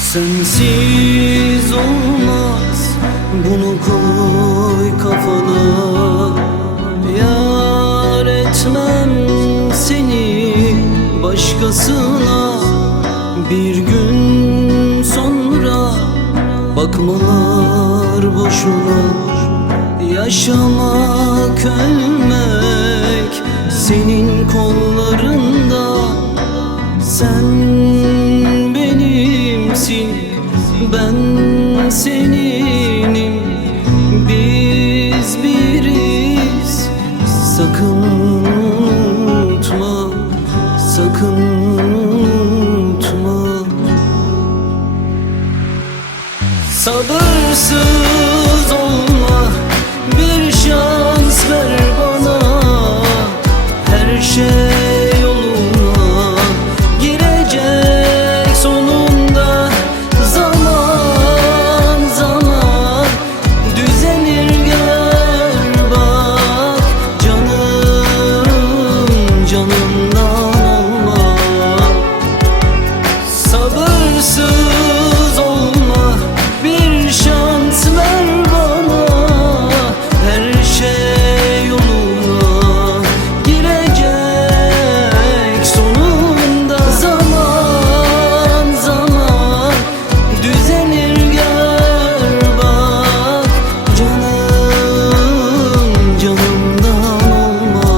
Sensiz olmaz, bunu koy kafana. Yar etmem seni başkasına. Bir gün sonra bakmalar boşuna. Yaşamak, ölmek senin kollarında. Sen benimsin, ben seninim. Biz biriz, sakın unutma, sakın unutma. Sabırsız olma, bir şans ver bana. Her şey yoluna girecek sonunda. Zaman zaman düzenir, gör bak. Canım canımdan olma. Sabırsız olma, bir şans ver bana. Her şey yoluna girecek sonunda. Zaman zaman düzenir, gör bak. Canım canımdan olma.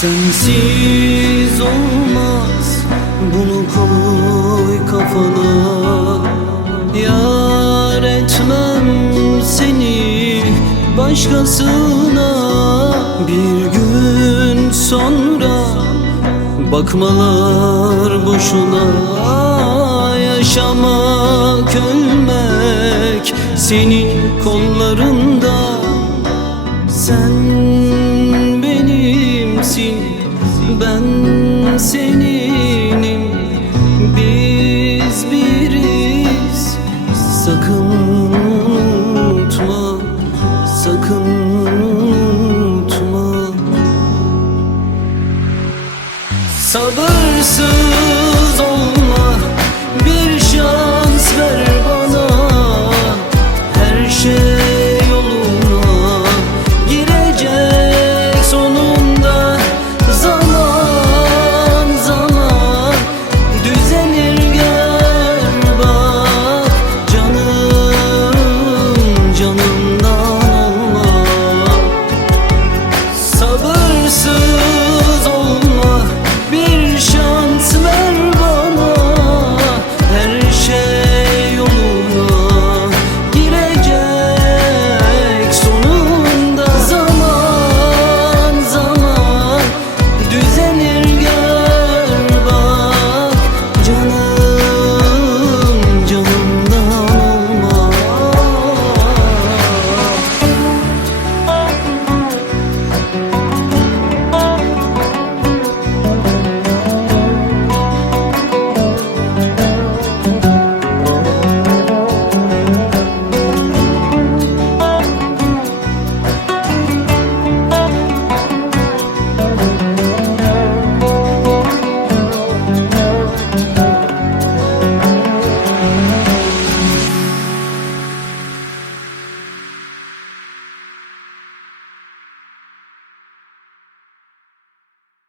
Sensiz olmaz, bunu koy kafana. Yar etmem seni başkasına. Bir gün sonra bakmalar boşuna. Yaşamak, ölmek senin kollarında. Sen benimsin, ben seninim. Biz biriz, sakın unutma, sakın unutma. Sabırsız olma, bir